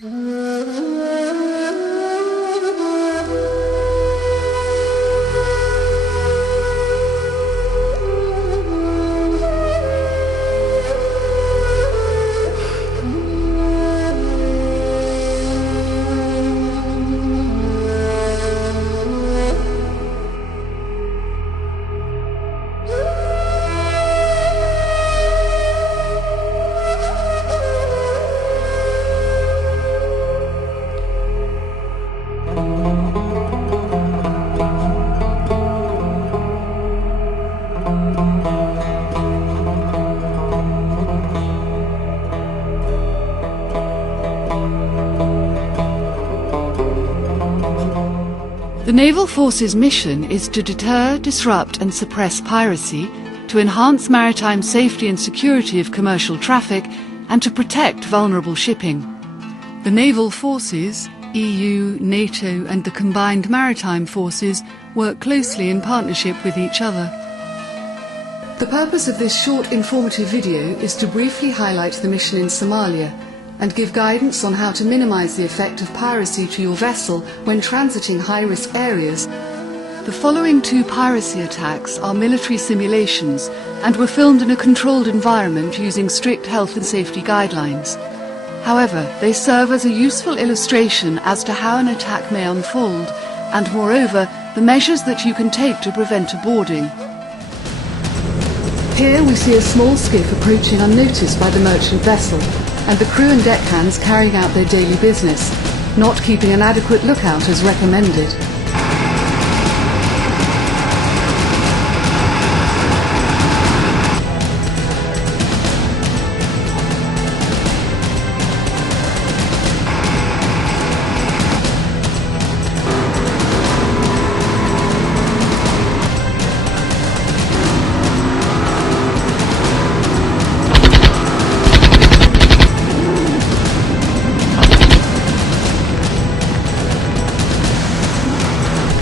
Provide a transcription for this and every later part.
The Naval Force's mission is to deter, disrupt and suppress piracy, to enhance maritime safety and security of commercial traffic, and to protect vulnerable shipping. The Naval Forces, EU, NATO and the Combined Maritime Forces work closely in partnership with each other. The purpose of this short informative video is to briefly highlight the mission in Somalia and give guidance on how to minimize the effect of piracy to your vessel when transiting high-risk areas. The following two piracy attacks are military simulations and were filmed in a controlled environment using strict health and safety guidelines. However, they serve as a useful illustration as to how an attack may unfold and, moreover, the measures that you can take to prevent a boarding. Here we see a small skiff approaching unnoticed by the merchant vessel, and the crew and deckhands carrying out their daily business, not keeping an adequate lookout as recommended.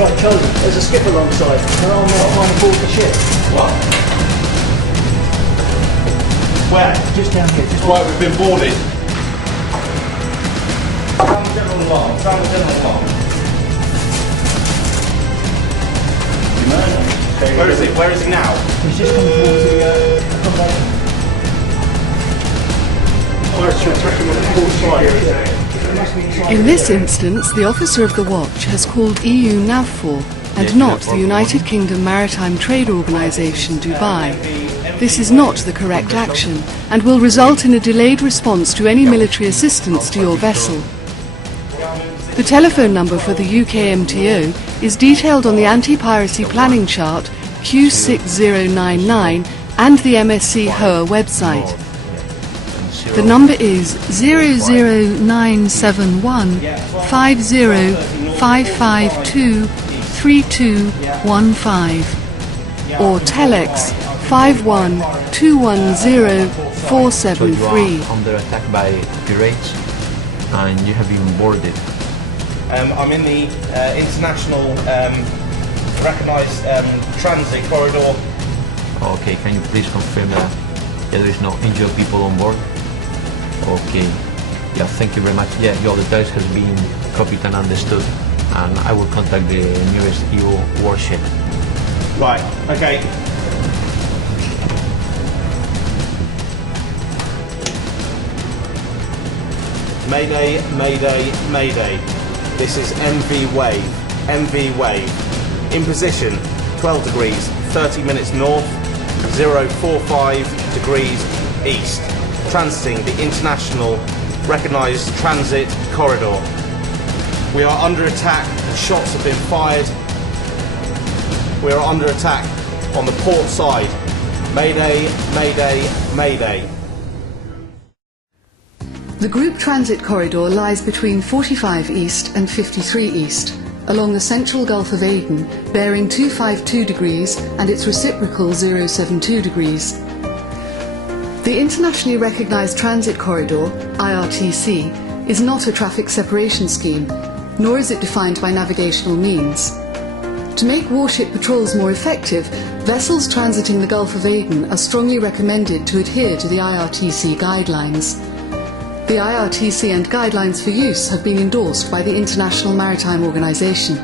Right, Charlie, there's a skip alongside, and I'm on board the ship. What? Where? Just down here. Just Right, we've been boarded. Sound the general alarm. Sound the general alarm. Where is he? Where is he now? He's just coming towards the accommodation. Pirates are attacking on the port side. In this instance, the officer of the watch has called EU NAVFOR and not the United Kingdom Maritime Trade Organisation, Dubai. This is not the correct action and will result in a delayed response to any military assistance to your vessel. The telephone number for the UK MTO is detailed on the anti-piracy planning chart Q6099 and the MSC HOA website. The number is 00971 50552 3215 or telex 51210473. So you are under attack by pirates and you have been boarded. I'm in the international recognised transit corridor. Okay, can you please confirm that there is no injured people on board? Okay, yeah, thank you very much. Yeah, your details has been copied and understood, and I will contact the nearest EU warship. Right, okay. Mayday, mayday, mayday. This is MV Wave. MV Wave. In position, 12 degrees, 30 minutes north, 045 degrees east. Transiting the international recognised transit corridor. We are under attack. Shots have been fired. We are under attack on the port side. Mayday, mayday, mayday. The group transit corridor lies between 45 East and 53 East, along the central Gulf of Aden, bearing 252 degrees and its reciprocal 072 degrees. The internationally recognised transit corridor, IRTC, is not a traffic separation scheme, nor is it defined by navigational means. To make warship patrols more effective, vessels transiting the Gulf of Aden are strongly recommended to adhere to the IRTC guidelines. The IRTC and guidelines for use have been endorsed by the International Maritime Organization.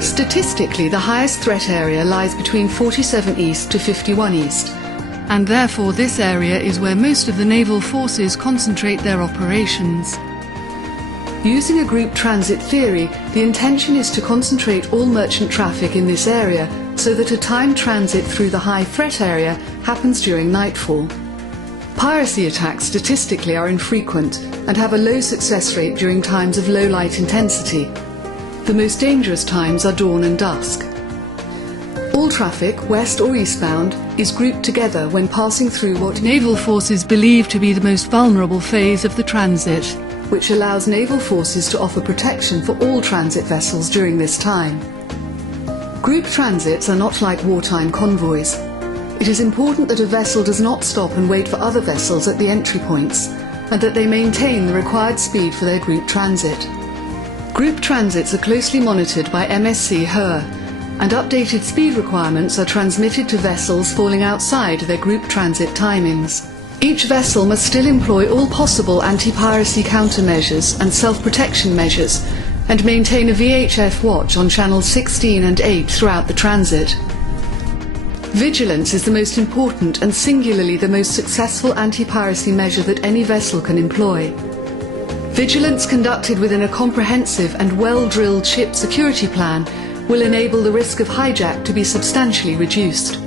Statistically, the highest threat area lies between 47 East to 51 East, and therefore this area is where most of the naval forces concentrate their operations. Using a group transit theory, the intention is to concentrate all merchant traffic in this area so that a timed transit through the high threat area happens during nightfall. Piracy attacks statistically are infrequent and have a low success rate during times of low light intensity. The most dangerous times are dawn and dusk. All traffic, west or eastbound, is grouped together when passing through what naval forces believe to be the most vulnerable phase of the transit, which allows naval forces to offer protection for all transit vessels during this time. Group transits are not like wartime convoys. It is important that a vessel does not stop and wait for other vessels at the entry points, and that they maintain the required speed for their group transit. Group transits are closely monitored by MSC HOA, and updated speed requirements are transmitted to vessels falling outside their group transit timings. Each vessel must still employ all possible anti-piracy countermeasures and self-protection measures, and maintain a VHF watch on channels 16 and 8 throughout the transit. Vigilance is the most important and singularly the most successful anti-piracy measure that any vessel can employ. Vigilance conducted within a comprehensive and well-drilled ship security plan will enable the risk of hijack to be substantially reduced.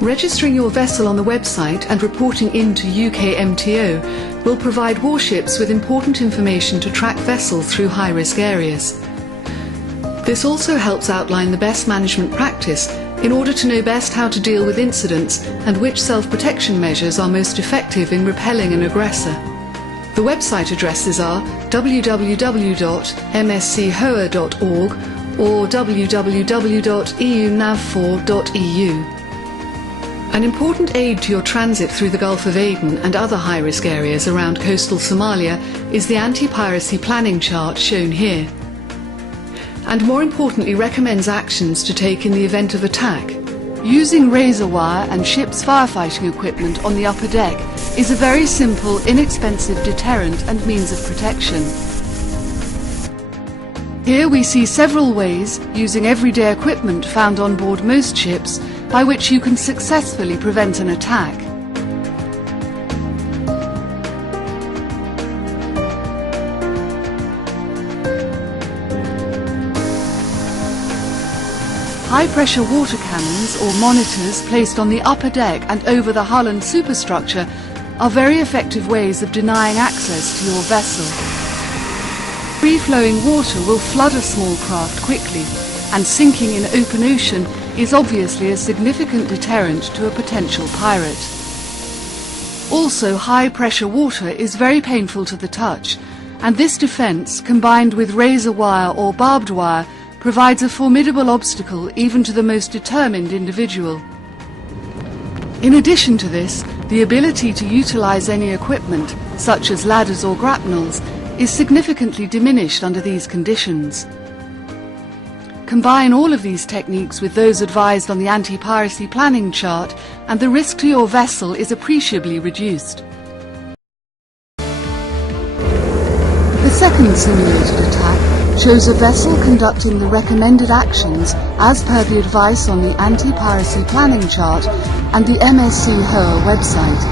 Registering your vessel on the website and reporting in to UK MTO will provide warships with important information to track vessels through high-risk areas. This also helps outline the best management practice in order to know best how to deal with incidents and which self-protection measures are most effective in repelling an aggressor. The website addresses are www.mschoa.org or www.eunav4.eu. An important aid to your transit through the Gulf of Aden and other high-risk areas around coastal Somalia is the anti-piracy planning chart shown here, and more importantly recommends actions to take in the event of attack. Using razor wire and ship's firefighting equipment on the upper deck is a very simple, inexpensive deterrent and means of protection. Here we see several ways, using everyday equipment found on board most ships, by which you can successfully prevent an attack. High-pressure water cannons or monitors placed on the upper deck and over the hull and superstructure are very effective ways of denying access to your vessel. Free-flowing water will flood a small craft quickly, and sinking in open ocean is obviously a significant deterrent to a potential pirate. Also, high-pressure water is very painful to the touch, and this defense, combined with razor wire or barbed wire, provides a formidable obstacle even to the most determined individual. In addition to this, the ability to utilize any equipment, such as ladders or grapnels, is significantly diminished under these conditions. Combine all of these techniques with those advised on the anti-piracy planning chart, and the risk to your vessel is appreciably reduced. The second simulated attack shows a vessel conducting the recommended actions as per the advice on the anti-piracy planning chart and the MSC HOA website.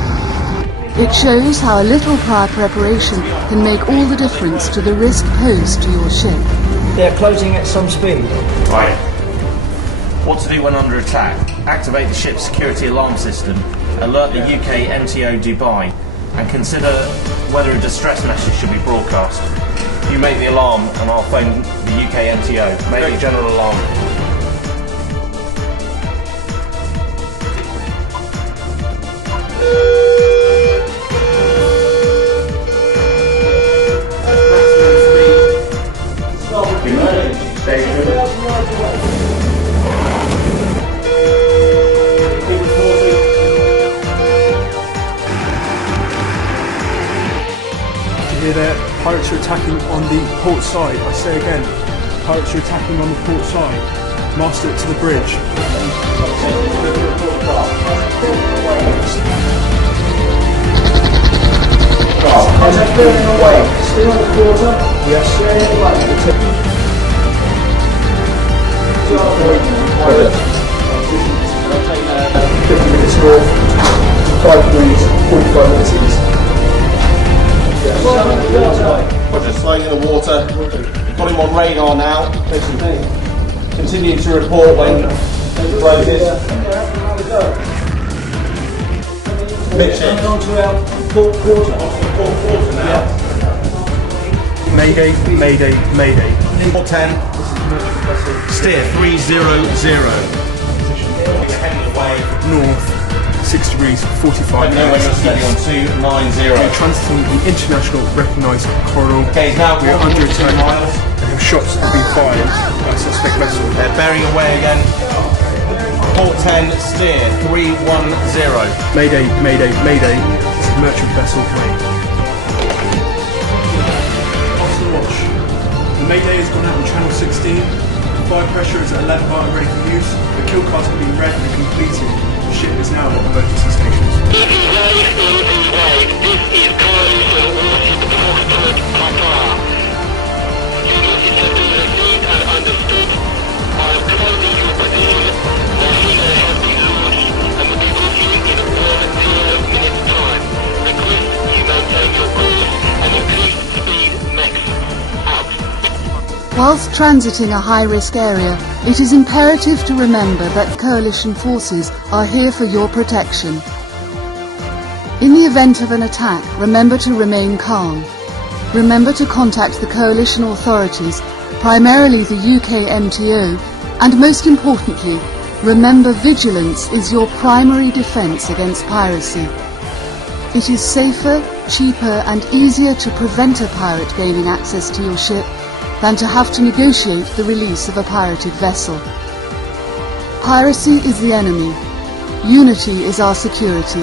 It shows how a little prior preparation can make all the difference to the risk posed to your ship. They're closing at some speed. Right. What to do when under attack? Activate the ship's security alarm system, alert the UK MTO Dubai, and consider whether a distress message should be broadcast. You make the alarm and I'll phone the UK MTO. Make the general alarm. Here there, pirates are attacking on the port side. I say again, pirates are attacking on the port side. Master it to the bridge. Contact bearing on wave. Still on the quarter. Yes. Perfect. 50 minutes north, 5 degrees, 45 minutes east. Roger, slowing in the water. Got him on radar now. Continue to report when approaches. Mitchell. On to our port quarter. Port quarter now. Mayday, mayday, mayday. Port 10. Steer 300. Heading away. North, 6 degrees, 45 No, we're minutes steady on east. 290. We're transiting the international recognised corridor. Okay, now We are under attack. miles. Shots have been fired by a suspect vessel. They're bearing away again. Port 10, steer 310. Mayday, mayday, mayday. This is merchant vessel Wave. Austin Watch. The mayday has gone out on channel 16. Fire pressure is at 11 bar and ready for use. The kill cast has been read and completed. The ship is now at emergency stations. This is Wave. This is Coalition Warship Foxtrot Papa. Units have been received and understood. I am closing your position. Morphina has been launched and will be with you in 10 minutes time. Request you maintain your course and increase speed max. Out. Whilst transiting a high-risk area, it is imperative to remember that coalition forces are here for your protection. In the event of an attack, remember to remain calm. Remember to contact the coalition authorities, primarily the UK MTO, and most importantly, remember vigilance is your primary defence against piracy. It is safer, cheaper and easier to prevent a pirate gaining access to your ship than to have to negotiate the release of a pirated vessel. Piracy is the enemy. Unity is our security.